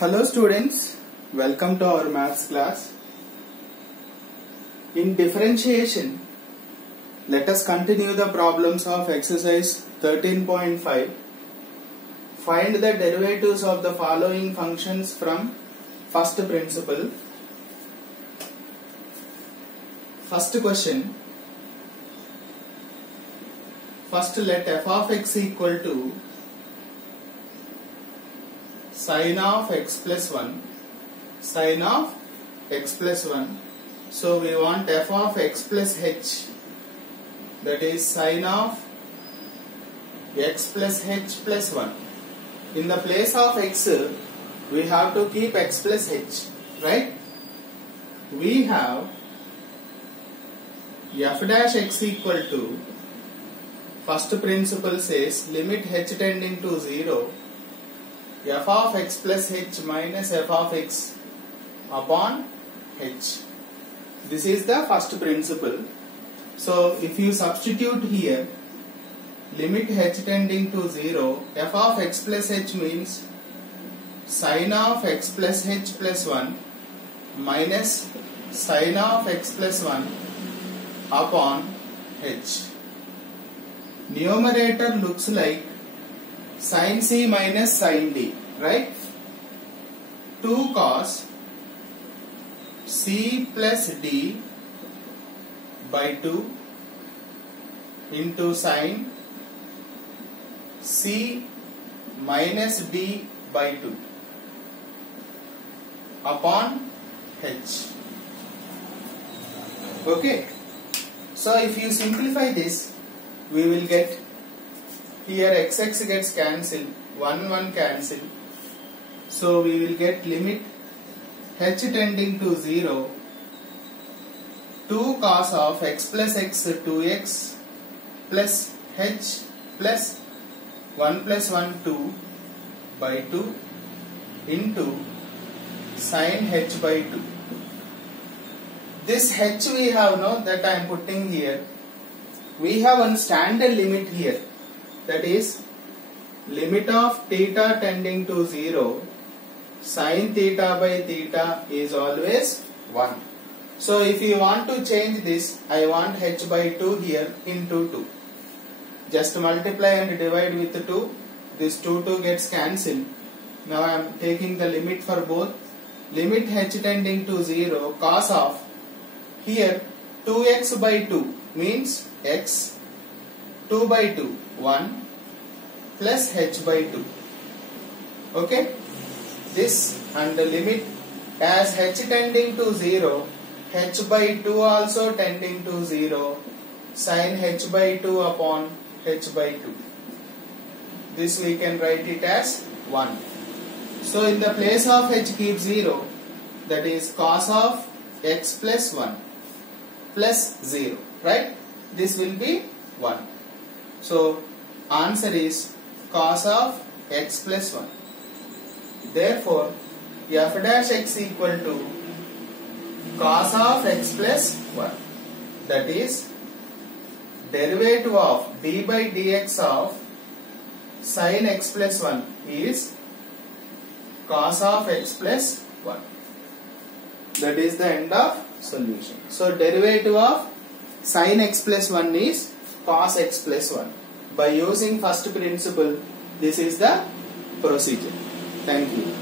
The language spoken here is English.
Hello students, welcome to our maths class. In differentiation, let us continue the problems of exercise 13.5. Find the derivatives of the following functions from first principle. First question. First let f of x equal to sin of x plus 1, sin of x plus 1. So we want f of x plus h, that is sin of x plus h plus 1. In the place of x, we have to keep x plus h, right? We have f dash x equal to, first principle says limit h tending to 0, f of x plus h minus f of x upon h. This is the first principle. So if you substitute here limit h tending to 0, f of x plus h means sin of x plus h plus 1 minus sin of x plus 1 upon h. Numerator looks like sin c minus sin d, right? 2 cos c plus d by 2 into sin c minus d by 2 upon h. Okay. So if you simplify this, we will get here xx gets cancelled, 1 cancel. So we will get limit h tending to 0, 2 cos of x plus x 2x plus h plus 1 plus 1 2 by 2 into sin h by 2. This h we have now that I am putting here. We have one standard limit here, that is limit of theta tending to 0, sin theta by theta is always 1. So if you want to change this, I want h by 2 here into 2. Just multiply and divide with 2. This 2 gets cancelled. Now I am taking the limit for both. Limit h tending to 0 cos of, here 2x by 2 means x, 2 by 2 1 plus h by 2. Okay, this and the limit as h tending to 0, h by 2 also tending to 0, sin h by 2 upon h by 2. This we can write it as 1. So in the place of h keep 0, that is cos of x plus 1 plus 0, right? This will be 1. So answer is cos of x plus 1. Therefore f dash x equal to cos of x plus 1, that is derivative of d by dx of sin x plus 1 is cos of x plus 1. That is the end of solution. So derivative of sin x plus 1 is cos x plus 1. By using first principle, this is the procedure. Thank you.